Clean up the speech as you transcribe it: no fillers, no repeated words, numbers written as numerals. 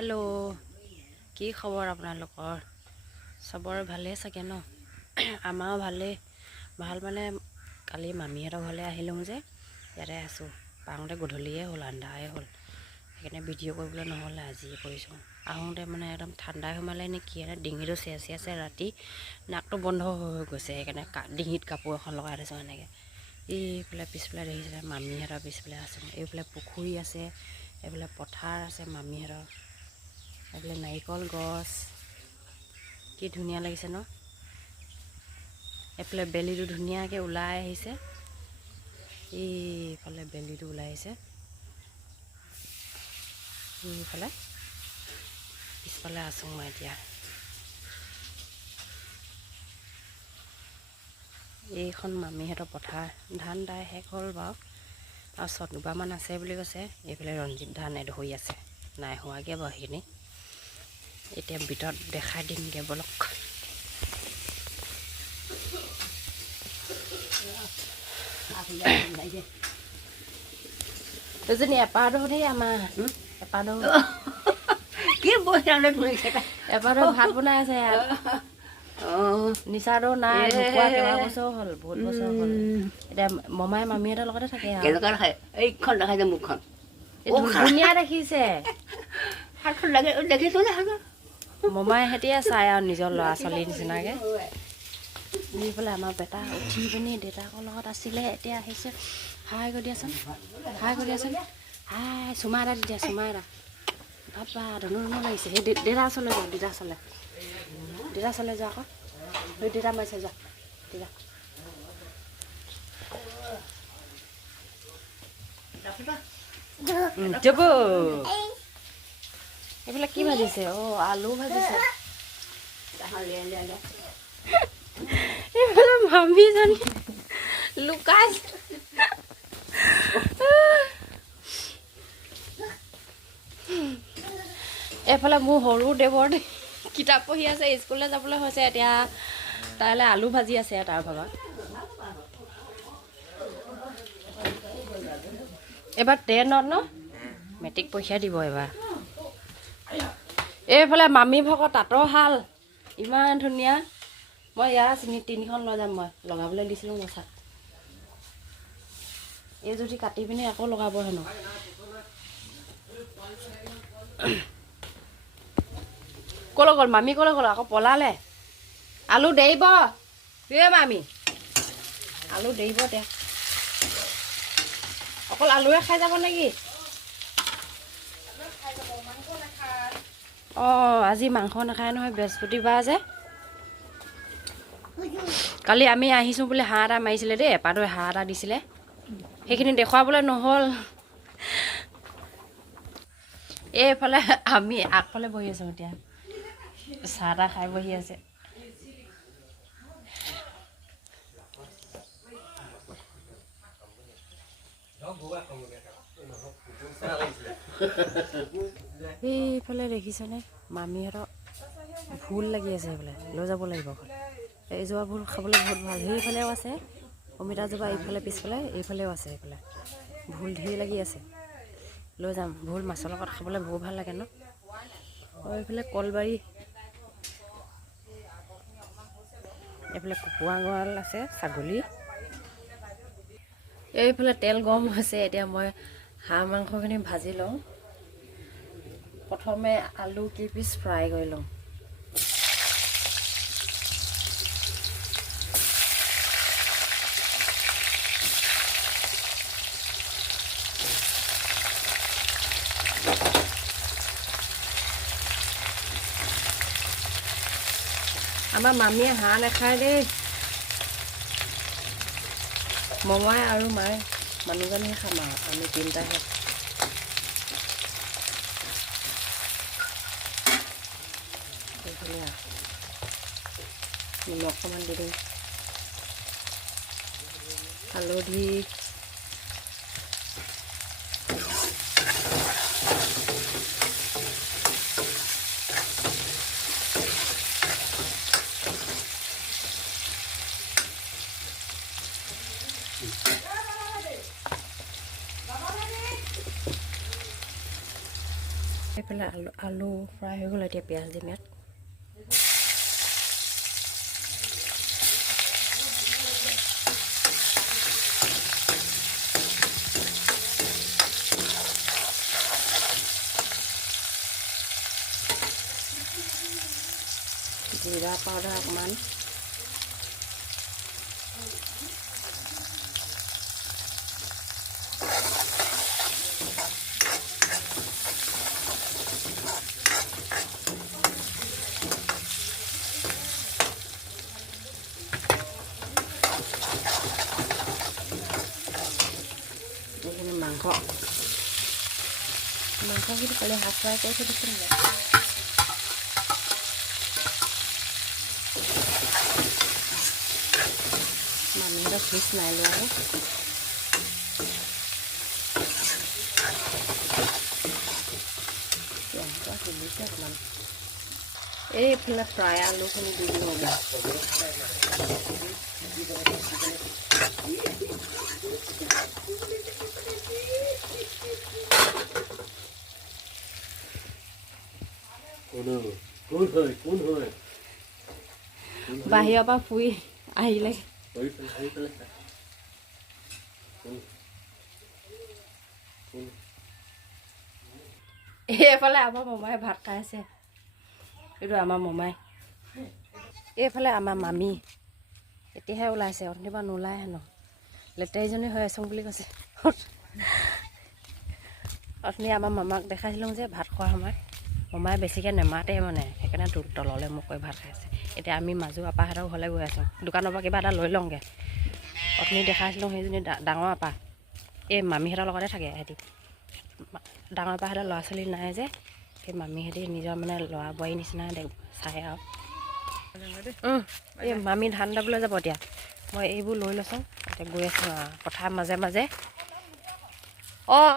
Hello', কি খবৰ আপোনালোকৰ? চবৰে ভালেই চাগে ন? আমাৰো ভালেই। ভাল মানে কালি মামীহঁতৰ ঘৰলৈ আহিলোঁ যে, ইয়াতে আছোঁ। পাওঁতে গধূলিয়ে হ'ল, আন্ধাৰে হ'ল। সেইকাৰণে ভিডিঅ' কৰিবলৈ নহ'লে আজিয়ে কৰিছোঁ। আহোঁতে মানে একদম ঠাণ্ডাই সোমালে নেকি, ডিঙিটো চেৰচি আছে ৰাতি, নাকটো বন্ধ হৈ গৈছে। সেইকাৰণে ডিঙিত কাপোৰ এখন লগাই থৈছোঁ এনেকৈ। এইফালে পিছফালে দেখিছিলে মামীহঁতৰ পিছফালে আছোঁ। এইফালে পুখুৰী আছে, এইফালে পথাৰ আছে মামীহঁতৰ। এইফালে নাৰিকল গছ, কি ধুনীয়া লাগিছে ন? এইফালে বেলিটো ধুনীয়াকৈ ওলাই আহিছে। এইফালে বেলিটো ওলাই আহিছে। এইফালে পিছফালে আছোঁ মই এতিয়া। এইখন মামীহঁতৰ পথাৰ, ধান দাই শেষ হ'ল বাৰু, আৰু দুবাৰমান আছে বুলি কৈছে। এইফালে ৰঞ্জিত ধান এডোখৰি আছে, নাই হোৱাকৈ বাৰু সেইখিনি। এতিয়া ভিতৰত দেখাই দিমগৈ বলক। দুজনী এপাৰটো দেই আমাৰ এপাৰটো কি বস্তু ধৰিছে এপাৰটো ভাত বনাই আছে ইয়াত। নিচাটো নাই, ঢুকুৱা কেইবা বছৰ হ'ল, বহুত বছৰ হ'ল। এতিয়া মমাই মামীহঁতৰ লগতে থাকে আৰু। কেনেকুৱা দেখাই এইখন দেখাই যে মুখখন ধুনীয়া দেখিছে। হাতখন লাগে দেখিছোঁ যে মমাই সেতিয়ে চাই আৰু নিজৰ ল'ৰা ছোৱালীৰ নিচিনাকৈ। দি পেলাই আমাৰ বেটা উঠি পিনি দেউতাকৰ লগত আছিলে, এতিয়া আহিছে। হাই কৰি দিয়াচোন, হাই কৰি দিয়াচোন, হাই চুমা এটা দি দিয়া, চুমা এটা। বাবা ধনু ধনু লাগিছে। সেই দেউতা ওচৰলৈ যাওঁ, দেউতা ওচৰলৈ, দেউতা ওচৰলৈ যোৱা আকৌ। সেই দেউতা মাৰিছে যোৱা, দেউতা। যাব। এইবিলাক কি ভাজিছে? আলু ভাজিছে। এইফালে মামীজনী লুকাইছে। এইফালে মোৰ সৰু দেৱৰ কিতাপ পঢ়ি আছে, স্কুললৈ যাবলৈ হৈছে এতিয়া। তাইলৈ আলু ভাজি আছে তাৰ ভাগত। এইবাৰ 10ত ন? মেট্ৰিক পৰীক্ষা দিব এইবাৰ। এইফালে মামী ভাগৰ তাঁতৰ শাল ইমান ধুনীয়া। মই ইয়াৰ 3খন লৈ যাম, মই লগাবলৈ দিছিলোঁ মচাক। এই যদি কাটি পিনি আকৌ লগাব হেনো। ক'লৈ গ'ল মামী? ক'লৈ গ'ল? আকৌ পলালে। আলু দেৰিব মামী, আলু দেৰিব এতিয়া। অকল আলুৱে খাই যাব নেকি? আজি মাংস নাখায় নহয়, বৃহস্পতিবাৰ যে। কালি আমি আহিছোঁ বুলি হাঁহ এটা মাৰিছিলে দেই, এপাৰটোৱে হাঁহ এটা দিছিলে। সেইখিনি দেখুৱাবলৈ নহ'ল। এইফালে আমি আগফালে বহি আছোঁ এতিয়া, চাহ তাহ খাই বহি আছে। এইফালে দেখিছেনে মামীহঁতৰ ভোল লাগি আছে, সেইফালে লৈ যাব লাগিব। এইজোপা ভোল খাবলৈ বহুত ভাল। সেইফালেও আছে অমিতাজোপা, এইফালে পিছফালে এইফালেও আছে। এইফালে ভোল ঢেৰ লাগি আছে, লৈ যাম। ভোল মাছৰ লগত খাবলৈ বহুত ভাল লাগে ন? এইফালে কলবাৰী, এইফালে কুকুৰা গঁৰাল আছে, ছাগলী। এইফালে তেল গৰম হৈছে। এতিয়া মই হাঁহ মাংসখিনি ভাজি লওঁ। প্ৰথমে আলু কেইপিচ ফ্ৰাই কৰি লওঁ। আমাৰ মামীয়ে হাঁহ নাখায় দেই। মমাই আৰু মায়ে মানুহজনীহে খাম আৰু আমি তিনিটাহে। নিমখ অকণমান দি দিম, হালধি, এইফালে এইফালে আলু ফ্ৰাই হৈ গ'ল। এতিয়া পিঁয়াজ দিম ইয়াত। জিৰা পাউডাৰ অকণমান, এইখিনি মাংসখিনি কালি হাফ ফ্ৰাই কৰি থৈ দিছোঁ নেকি? মামীহঁতৰ ফিজ নাই লোৱা হে। সিজিছে অকণমান। এইফালে ফ্ৰাই আলুখিনি দি দিওঁ। বাহিৰৰ পৰা ফুৰি আহিলে এইফালে আমাৰ মমাই ভাত খাই আছে। এইটো আমাৰ মমাই। এইফালে আমাৰ মামী এতিয়াহে ওলাইছে, অথনিৰ পৰা নোলাই হেনো। লেতেৰিজনী হৈ আছোঁ বুলি কৈছে। অথনি আমাৰ মামাক দেখাইছিলোঁ যে ভাত খোৱাৰ সময়ত মমাই বেছিকৈ নেমাতে মানে, সেইকাৰণে তললৈ মোক কৈ ভাত খাইছে। এতিয়া আমি মাজু আপাহঁতৰ ঘৰলৈ গৈ আছোঁ। দোকানৰ পৰা কিবা এটা লৈ লওঁগৈ। অথনি দেখাইছিলোঁ সেইজনী ডাঙৰ আপা, এই মামীহঁতৰ লগতে থাকে সিহঁতি। ডাঙৰ আপাহঁতৰ ল'ৰা ছোৱালী নাই যে, সেই মামীহঁতি নিজৰ মানে ল'ৰা বোৱাৰী নিচিনা চাই আৰু। এই মামী ধান দাবলৈ যাব এতিয়া। মই এইবোৰ লৈ লৈছোঁ, এতিয়া গৈ আছোঁ পথাৰ মাজে মাজে। অঁ